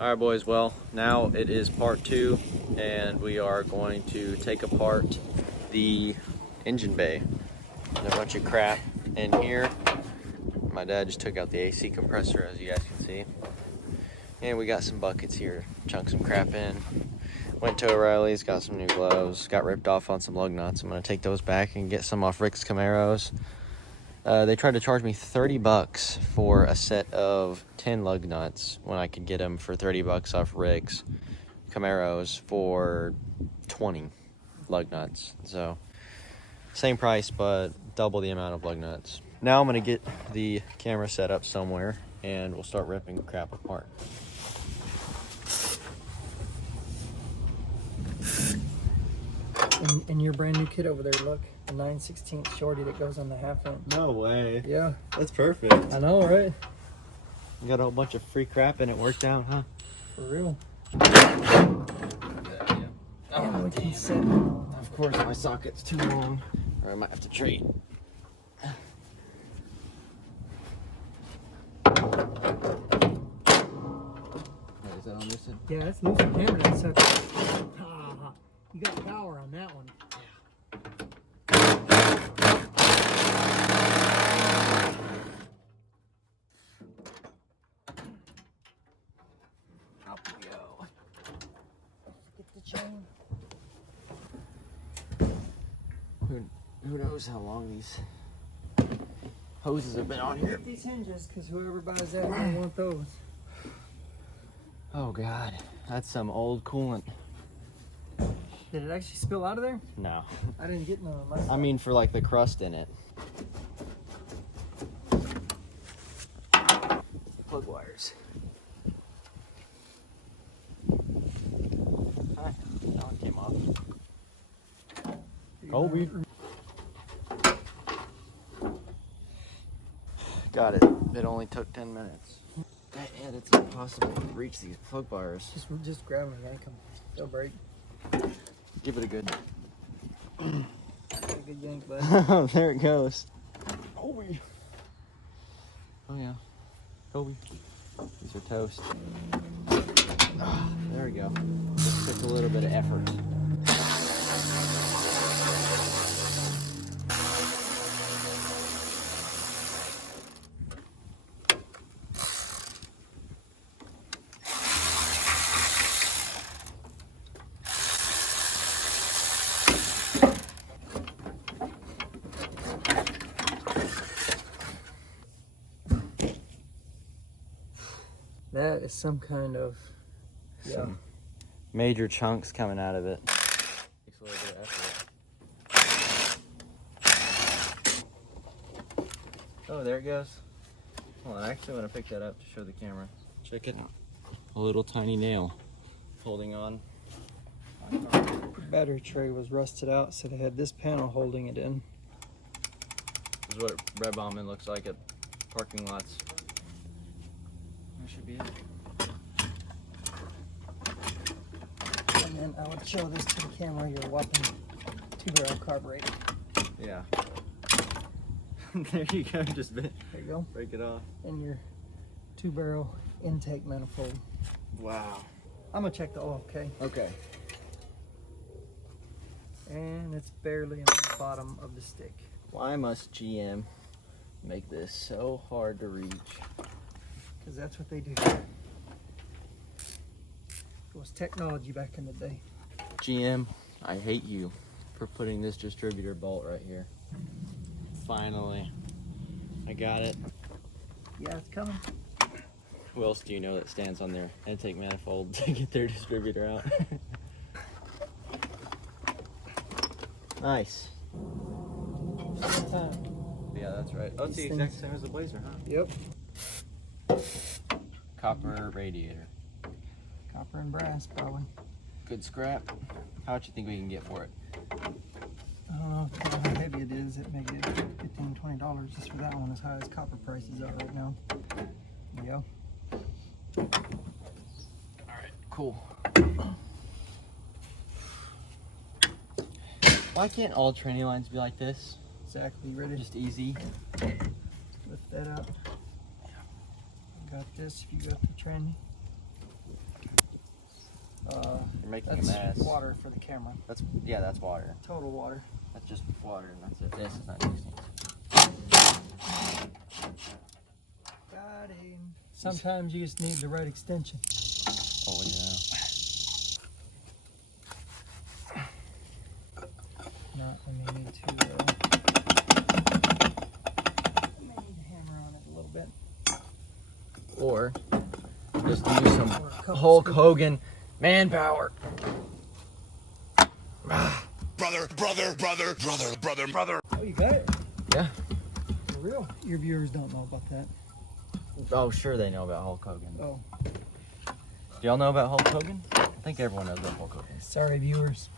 Alright boys, well now it is part 2 and we are going to take apart the engine bay. There's a bunch of crap in here. My dad just took out the AC compressor, as you guys can see. And we got some buckets here, chunked some crap in. Went to O'Reilly's, got some new gloves, got ripped off on some lug nuts. I'm gonna take those back and get some off Rick's Camaros. They tried to charge me $30 for a set of 10 lug nuts when I could get them for $30 off Rick's Camaros for 20 lug nuts. So same price, but double the amount of lug nuts. Now I'm gonna get the camera set up somewhere and we'll start ripping crap apart. And your brand new kit over there, look, the 9/16 shorty that goes on the half inch. No way. Yeah. That's perfect. I know, right? You got a whole bunch of free crap and it worked out, huh? For real. Oh, we can set. Of course, my socket's too long, or I might have to trade. Is that on this end? Yeah, that's loose camera. That's sucker. You got power on that one. Up we go. Get the chain. Who knows how long these hoses have been on here. Get these hinges, because whoever buys that will want those. Oh God, that's some old coolant. Did it actually spill out of there? No. I didn't get none of my stuff. I mean for like the crust in it. Plug wires. Alright, that one came off. Colby. Got it. It only took 10 minutes. And it's impossible to reach these plug wires. Just grab them and yank them. They'll break. Give it a good. A good yank, bud. Oh, there it goes. Colby. Oh yeah. Colby. These are toast. Oh, there we go. Just took a little bit of effort. That is some kind of, Some major chunks coming out of it. Takes a little bit of effort. Oh, there it goes. Hold on, I actually want to pick that up to show the camera. Check it out. A little tiny nail holding on. the battery tray was rusted out, so they had this panel holding it in. This is what red bombing looks like at parking lots. That should be it. And then I would show this to the camera, your whopping 2-barrel carburetor. Yeah. There you go, just There you go. break it off. And your 2-barrel intake manifold. Wow. I'm gonna check the oil, okay? Okay. And it's barely on the bottom of the stick. Why must GM make this so hard to reach? Because that's what they do. It was technology back in the day. GM, I hate you for putting this distributor bolt right here. Finally. I got it. Yeah, it's coming. Who else do you know that stands on their intake manifold to get their distributor out? Nice. Yeah, that's right. Oh, it's the exact same as the Blazer, huh? Yep. Copper radiator. Copper and brass, probably. Good scrap. How much you think we can get for it? I don't know how heavy it is. It may get $15, $20 just for that one, as high as copper prices are right now. There you go. Alright, cool. Why can't all tranny lines be like this? Exactly, ready? Just easy. Lift that up. Got this if you got the tranny. You're making a That's mess. water for the camera. That's water. Total water. That's just water, and that's it. This is not mixing. Got him. Sometimes you just need the right extension. Oh yeah. Not when you need to. You may need to hammer on it a little bit. Or just use some Or a couple Hulk scoops. Hogan manpower. Brother. Oh, you got it. Yeah. For real. Your viewers don't know about that. Oh, sure they know about Hulk Hogan. Oh, Do y'all know about Hulk Hogan? I think everyone knows about Hulk Hogan. sorry, viewers.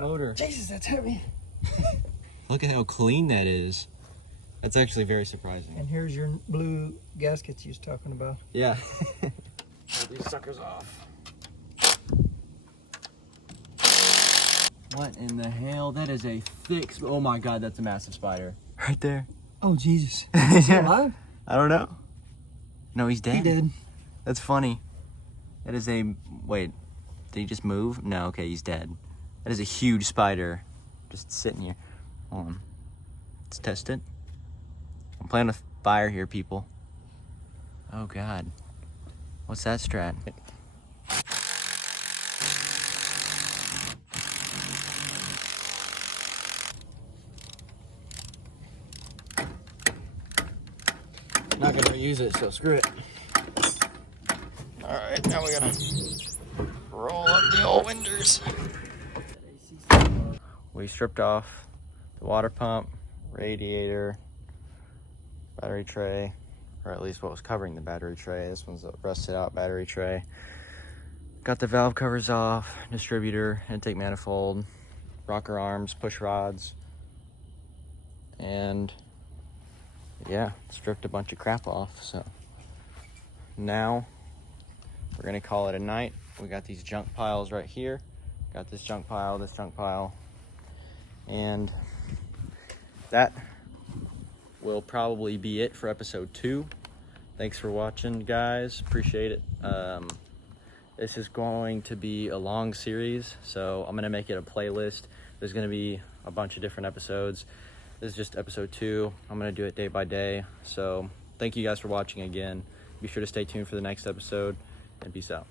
Motor. Jesus, that's heavy. Look at how clean that is. That's actually very surprising. And here's your blue gaskets you was talking about. Yeah. Pull these suckers off. What in the hell? That is a thick. Oh my god, that's a massive spider. Right there. Oh, Jesus. Is he alive? I don't know. No, he's dead. He did. That's funny. That is a. Wait. Did he just move? No, okay, he's dead. That is a huge spider. Just sitting here. Hold on. Let's test it. I'm playing with fire here, people. Oh god. What's that strat? Not gonna reuse it, so screw it. Alright, now we gotta roll up the old winders. We stripped off the water pump, radiator, battery tray, or at least what was covering the battery tray. This one's a rusted out battery tray. Got the valve covers off, distributor, intake manifold, rocker arms, push rods, and yeah, stripped a bunch of crap off. So now we're gonna call it a night. We got these junk piles right here. Got this junk pile, and that will probably be it for episode 2. Thanks for watching, guys. Appreciate it. This is going to be a long series, so I'm gonna make it a playlist. There's gonna be a bunch of different episodes. This is just episode 2. I'm gonna do it day by day. So thank you guys for watching again. Be sure to stay tuned for the next episode, and peace out.